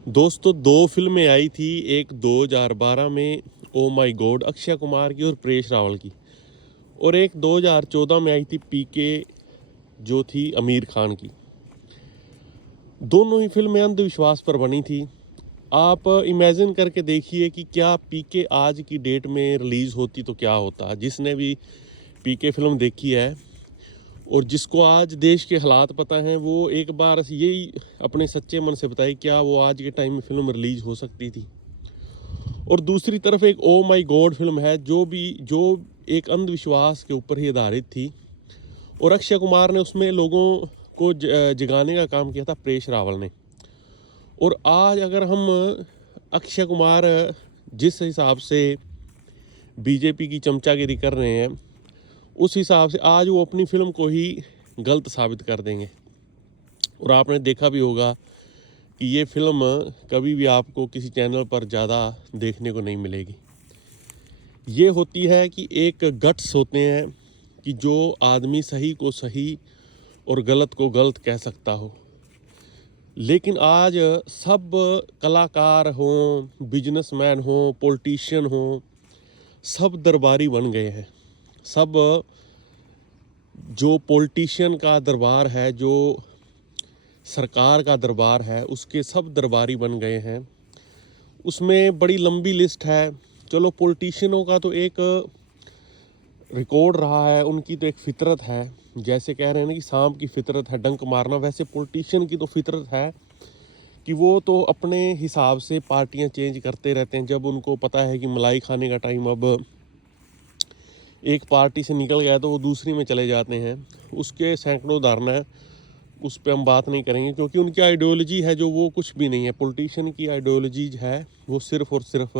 दोस्तों, दो फिल्में आई थी। एक 2012 में ओ माई गॉड अक्षय कुमार की और परेश रावल की, और एक 2014 में आई थी पीके जो थी आमिर खान की। दोनों ही फिल्में अंधविश्वास पर बनी थी। आप इमेजिन करके देखिए कि क्या पीके आज की डेट में रिलीज़ होती तो क्या होता। जिसने भी पीके फिल्म देखी है और जिसको आज देश के हालात पता हैं, वो एक बार यही अपने सच्चे मन से बताए क्या वो आज के टाइम में फिल्म रिलीज़ हो सकती थी। और दूसरी तरफ एक ओ माई गॉड फिल्म है जो एक अंधविश्वास के ऊपर ही आधारित थी, और अक्षय कुमार ने उसमें लोगों को जगाने का काम किया था, परेश रावल ने। और आज अगर हम अक्षय कुमार जिस हिसाब से बीजेपी की चमचागिरी कर रहे हैं, उस हिसाब से आज वो अपनी फिल्म को ही गलत साबित कर देंगे। और आपने देखा भी होगा कि ये फिल्म कभी भी आपको किसी चैनल पर ज़्यादा देखने को नहीं मिलेगी। ये होती है कि एक गट्स होते हैं कि जो आदमी सही को सही और गलत को गलत कह सकता हो। लेकिन आज सब कलाकार हों, बिजनेसमैन हों, पॉलिटिशियन हों, सब दरबारी बन गए हैं। सब जो पॉलिटिशियन का दरबार है, जो सरकार का दरबार है, उसके सब दरबारी बन गए हैं। उसमें बड़ी लंबी लिस्ट है। चलो, पॉलिटिशियनों का तो एक रिकॉर्ड रहा है, उनकी तो एक फितरत है। जैसे कह रहे हैं ना कि सांप की फितरत है डंक मारना, वैसे पॉलिटिशियन की तो फितरत है कि वो तो अपने हिसाब से पार्टियां चेंज करते रहते हैं। जब उनको पता है कि मलाई खाने का टाइम अब एक पार्टी से निकल गया तो वो दूसरी में चले जाते हैं। उसके सैकड़ों उदाहरण है, उस पर हम बात नहीं करेंगे, क्योंकि उनकी आइडियोलॉजी है जो वो कुछ भी नहीं है। पॉलिटिशियन की आइडियोलॉजी है वो सिर्फ और सिर्फ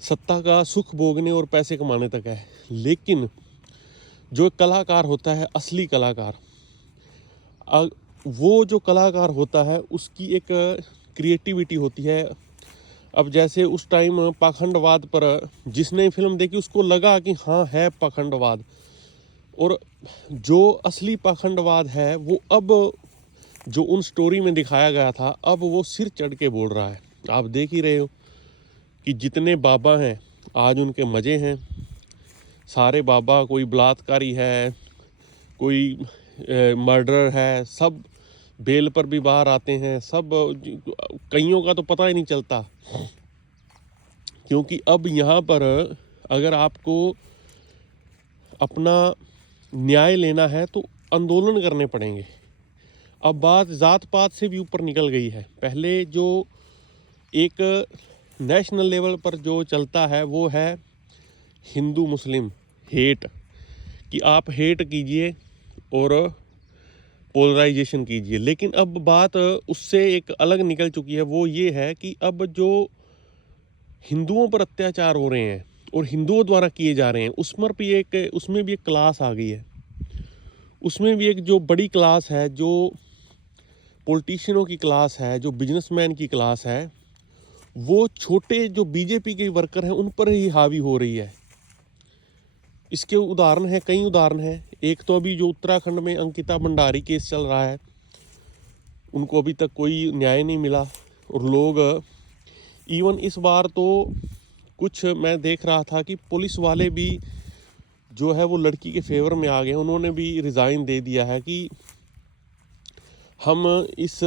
सत्ता का सुख भोगने और पैसे कमाने तक है। लेकिन जो कलाकार होता है, असली कलाकार, वो जो कलाकार होता है उसकी एक क्रिएटिविटी होती है। अब जैसे उस टाइम पाखंडवाद पर जिसने फिल्म देखी उसको लगा कि हाँ है पाखंडवाद, और जो असली पाखंडवाद है वो अब जो उन स्टोरी में दिखाया गया था, अब वो सिर चढ़ के बोल रहा है। आप देख ही रहे हो कि जितने बाबा हैं आज उनके मज़े हैं। सारे बाबा, कोई बलात्कारी है, कोई मर्डर है, सब बेल पर भी बाहर आते हैं। सब कईयों का तो पता ही नहीं चलता, क्योंकि अब यहाँ पर अगर आपको अपना न्याय लेना है तो आंदोलन करने पड़ेंगे। अब बात जात पात से भी ऊपर निकल गई है। पहले जो एक नेशनल लेवल पर जो चलता है वो है हिंदू मुस्लिम हेट, कि आप हेट कीजिए और पोलराइजेशन कीजिए। लेकिन अब बात उससे एक अलग निकल चुकी है। वो ये है कि अब जो हिंदुओं पर अत्याचार हो रहे हैं और हिंदुओं द्वारा किए जा रहे हैं, उसमें भी एक क्लास आ गई है। उसमें भी एक जो बड़ी क्लास है, जो पॉलिटिशियनों की क्लास है, जो बिजनेसमैन की क्लास है, वो छोटे जो बीजेपी के वर्कर हैं उन पर ही हावी हो रही है। इसके उदाहरण है, कई उदाहरण हैं। एक तो अभी जो उत्तराखंड में अंकिता भंडारी केस चल रहा है, उनको अभी तक कोई न्याय नहीं मिला। और लोग इवन इस बार तो कुछ मैं देख रहा था कि पुलिस वाले भी जो है वो लड़की के फेवर में आ गए। उन्होंने भी रिज़ाइन दे दिया है कि हम इस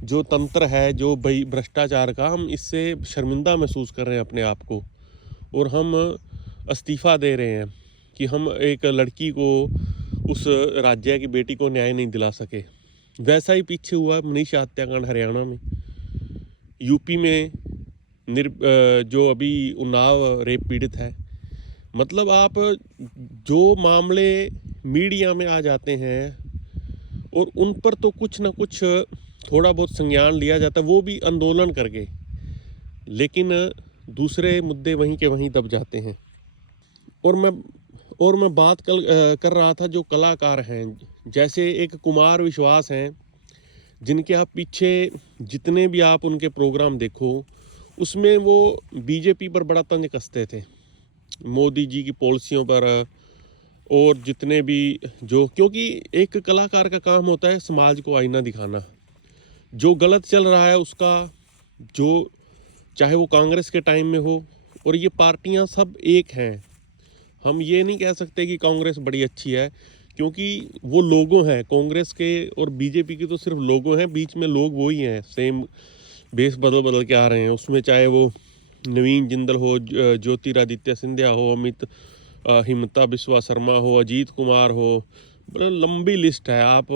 जो तंत्र है, जो भ्रष्टाचार का, हम इससे शर्मिंदा महसूस कर रहे हैं अपने आप को, और हम इस्तीफ़ा दे रहे हैं कि हम एक लड़की को, उस राज्य की बेटी को न्याय नहीं दिला सके। वैसा ही पीछे हुआ मनीषा हत्याकांड हरियाणा में, यूपी में जो अभी उन्नाव रेप पीड़ित है। मतलब आप जो मामले मीडिया में आ जाते हैं और उन पर तो कुछ ना कुछ थोड़ा बहुत संज्ञान लिया जाता है, वो भी आंदोलन करके, लेकिन दूसरे मुद्दे वहीं के वहीं दब जाते हैं। और मैं बात कर रहा था जो कलाकार हैं, जैसे एक कुमार विश्वास हैं, जिनके आप पीछे जितने भी आप उनके प्रोग्राम देखो, उसमें वो बीजेपी पर बड़ा तंज कसते थे, मोदी जी की पॉलिसियों पर, और जितने भी जो, क्योंकि एक कलाकार का काम होता है समाज को आईना दिखाना। जो गलत चल रहा है उसका, जो चाहे वो कांग्रेस के टाइम में हो, और ये पार्टियां सब एक हैं। हम ये नहीं कह सकते कि कांग्रेस बड़ी अच्छी है, क्योंकि वो लोगों हैं कांग्रेस के और बीजेपी के, तो सिर्फ लोगों हैं, बीच में लोग वही हैं, सेम बेस बदल बदल के आ रहे हैं उसमें, चाहे वो नवीन जिंदल हो, ज्योतिरादित्य सिंधिया हो, हिमंता बिस्वा शर्मा हो, अजीत कुमार हो, मतलब लंबी लिस्ट है, आप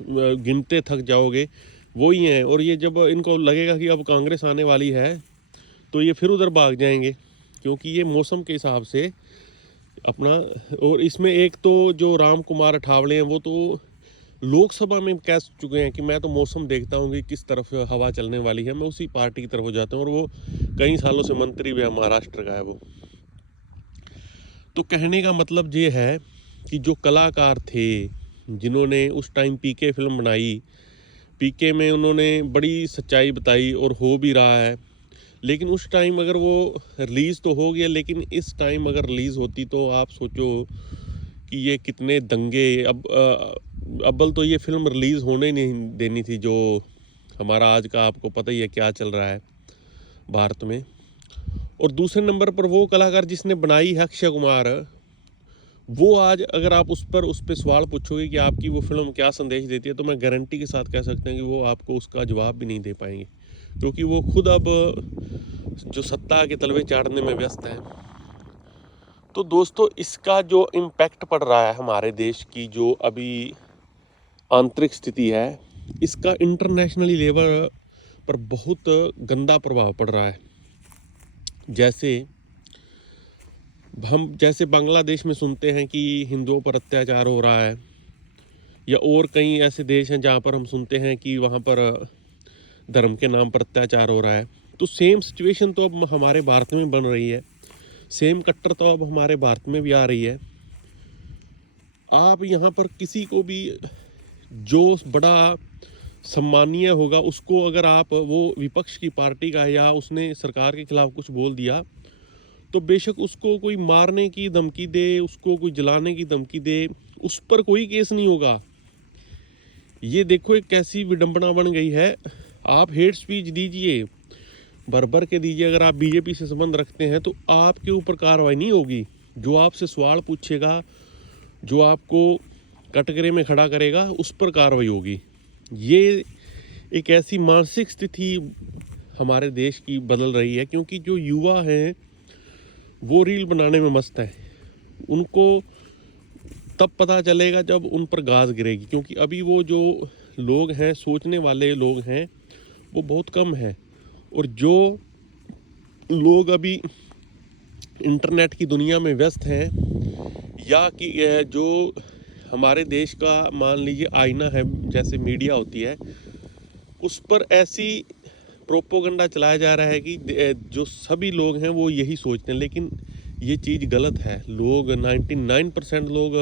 गिनते थक जाओगे, वही हैं। और ये जब इनको लगेगा कि अब कांग्रेस आने वाली है तो ये फिर उधर भाग जाएंगे, क्योंकि ये मौसम के हिसाब से अपना। और इसमें एक तो जो राम कुमार अठावले हैं, वो तो लोकसभा में कह चुके हैं कि मैं तो मौसम देखता हूँ कि किस तरफ हवा चलने वाली है, मैं उसी पार्टी की तरफ हो जाता हूँ, और वो कई सालों से मंत्री भी है, महाराष्ट्र का है वो। तो कहने का मतलब ये है कि जो कलाकार थे जिन्होंने उस टाइम पीके फिल्म बनाई, पीके में उन्होंने बड़ी सच्चाई बताई और हो भी रहा है, लेकिन उस टाइम अगर वो रिलीज़ तो हो गया, लेकिन इस टाइम अगर रिलीज़ होती तो आप सोचो कि ये कितने दंगे। अव्वल तो ये फिल्म रिलीज़ होने नहीं देनी थी, जो हमारा आज का आपको पता ही है क्या चल रहा है भारत में। और दूसरे नंबर पर वो कलाकार जिसने बनाई है अक्षय कुमार, वो आज अगर आप उस पर सवाल पूछोगे कि आपकी वो फिल्म क्या संदेश देती है, तो मैं गारंटी के साथ कह सकता हूँ कि वो आपको उसका जवाब भी नहीं दे पाएंगे, क्योंकि वो खुद अब जो सत्ता के तलवे चाटने में व्यस्त है। तो दोस्तों, इसका जो इम्पैक्ट पड़ रहा है हमारे देश की जो अभी आंतरिक स्थिति है, इसका इंटरनेशनली लेवल पर बहुत गंदा प्रभाव पड़ रहा है। जैसे बांग्लादेश में सुनते हैं कि हिंदुओं पर अत्याचार हो रहा है, या और कई ऐसे देश हैं जहाँ पर हम सुनते हैं कि वहाँ पर धर्म के नाम पर अत्याचार हो रहा है। तो सेम सिचुएशन तो अब हमारे भारत में बन रही है, सेम कट्टर तो अब हमारे भारत में भी आ रही है। आप यहाँ पर किसी को भी जो बड़ा सम्मानीय होगा उसको अगर आप, वो विपक्ष की पार्टी का है या उसने सरकार के खिलाफ कुछ बोल दिया, तो बेशक उसको कोई मारने की धमकी दे, उसको कोई जलाने की धमकी दे, उस पर कोई केस नहीं होगा। ये देखो एक कैसी विडंबना बन गई है। आप हेट स्पीच दीजिए, भर भर के दीजिए, अगर आप बीजेपी से संबंध रखते हैं तो आपके ऊपर कार्रवाई नहीं होगी। जो आपसे सवाल पूछेगा, जो आपको कटघरे में खड़ा करेगा, उस पर कार्रवाई होगी। ये एक ऐसी मानसिक स्थिति हमारे देश की बदल रही है, क्योंकि जो युवा हैं वो रील बनाने में मस्त है। उनको तब पता चलेगा जब उन पर गाज गिरेगी, क्योंकि अभी वो जो लोग हैं, सोचने वाले लोग हैं, वो बहुत कम है। और जो लोग अभी इंटरनेट की दुनिया में व्यस्त हैं, या कि जो हमारे देश का मान लीजिए आईना है, जैसे मीडिया होती है, उस पर ऐसी प्रोपोगंडा चलाया जा रहा है कि जो सभी लोग हैं वो यही सोचते हैं, लेकिन ये चीज़ गलत है। लोग 99% लोग,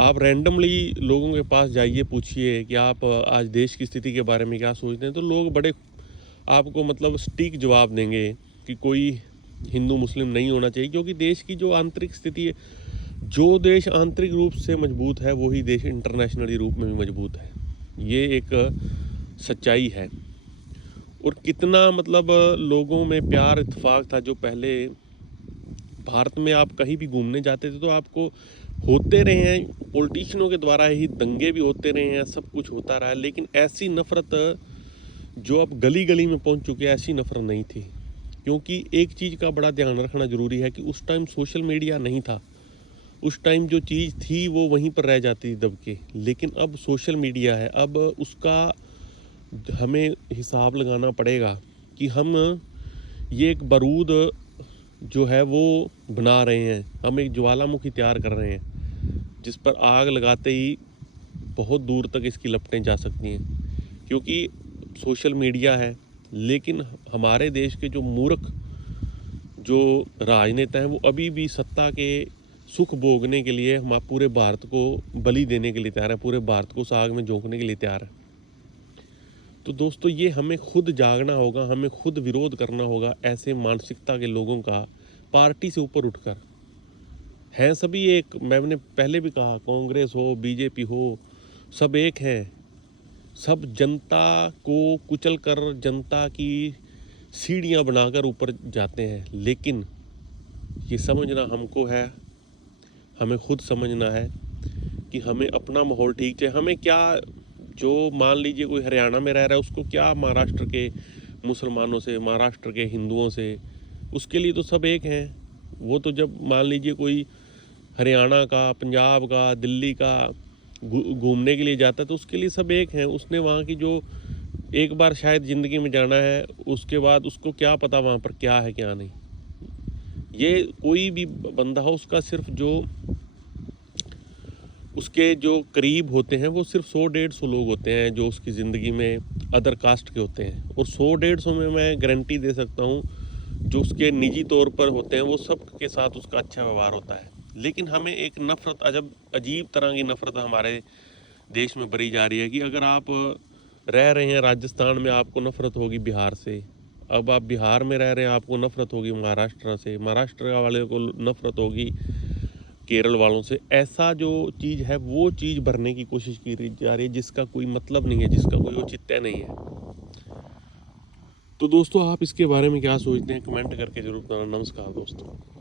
आप रैंडमली लोगों के पास जाइए, पूछिए कि आप आज देश की स्थिति के बारे में क्या सोचते हैं, तो लोग बड़े आपको मतलब सटीक जवाब देंगे कि कोई हिंदू मुस्लिम नहीं होना चाहिए, क्योंकि देश की जो आंतरिक स्थिति है, जो देश आंतरिक रूप से मजबूत है वही देश इंटरनेशनली रूप में भी मजबूत है। ये एक सच्चाई है। और कितना मतलब लोगों में प्यार इत्तेफाक था, जो पहले भारत में आप कहीं भी घूमने जाते थे तो आपको होते रहे हैं, पॉलिटिशियनों के द्वारा ही दंगे भी होते रहे हैं, सब कुछ होता रहा है, लेकिन ऐसी नफरत जो अब गली गली में पहुंच चुकी है, ऐसी नफरत नहीं थी। क्योंकि एक चीज़ का बड़ा ध्यान रखना ज़रूरी है कि उस टाइम सोशल मीडिया नहीं था। उस टाइम जो चीज़ थी वो वहीं पर रह जाती थी दब के, लेकिन अब सोशल मीडिया है। अब उसका हमें हिसाब लगाना पड़ेगा कि हम ये एक बारूद जो है वो बना रहे हैं, हम एक ज्वालामुखी तैयार कर रहे हैं, जिस पर आग लगाते ही बहुत दूर तक इसकी लपटें जा सकती हैं। क्योंकि सोशल मीडिया है, लेकिन हमारे देश के जो मूर्ख जो राजनेता हैं, वो अभी भी सत्ता के सुख भोगने के लिए हम पूरे भारत को बलि देने के लिए तैयार है, पूरे भारत को साग में झोंकने के लिए तैयार है। तो दोस्तों, ये हमें खुद जागना होगा, हमें खुद विरोध करना होगा ऐसे मानसिकता के लोगों का, पार्टी से ऊपर उठकर। हैं सभी एक, मैंने पहले भी कहा, कांग्रेस हो, बीजेपी हो, सब एक हैं। सब जनता को कुचल कर जनता की सीढ़ियाँ बनाकर ऊपर जाते हैं। लेकिन ये समझना हमको है, हमें खुद समझना है कि हमें अपना माहौल ठीक चाहिए। हमें क्या, जो मान लीजिए कोई हरियाणा में रह रहा है उसको क्या महाराष्ट्र के मुसलमानों से, महाराष्ट्र के हिंदुओं से, उसके लिए तो सब एक हैं। वो तो जब मान लीजिए कोई हरियाणा का, पंजाब का, दिल्ली का घूमने के लिए जाता है तो उसके लिए सब एक हैं। उसने वहाँ की जो एक बार शायद ज़िंदगी में जाना है, उसके बाद उसको क्या पता वहाँ पर क्या है क्या नहीं। ये कोई भी बंदा हो, उसका सिर्फ जो उसके जो करीब होते हैं वो सिर्फ 100-150 लोग होते हैं जो उसकी ज़िंदगी में अदर कास्ट के होते हैं। और 100-150 में मैं गारंटी दे सकता हूँ जो उसके निजी तौर पर होते हैं वो सब के साथ उसका अच्छा व्यवहार होता है। लेकिन हमें एक नफ़रत, अजीब तरह की नफ़रत हमारे देश में भरी जा रही है कि अगर आप रह रहे हैं राजस्थान में आपको नफ़रत होगी बिहार से, अब आप बिहार में रह रहे हैं आपको नफ़रत होगी महाराष्ट्र से, महाराष्ट्र वाले को नफ़रत होगी केरल वालों से। ऐसा जो चीज़ है वो चीज़ भरने की कोशिश की जा रही है जिसका कोई मतलब नहीं है, जिसका कोई औचित्य नहीं है। तो दोस्तों आप इसके बारे में क्या सोचते हैं, कमेंट करके ज़रूर बताना। नमस्कार दोस्तों।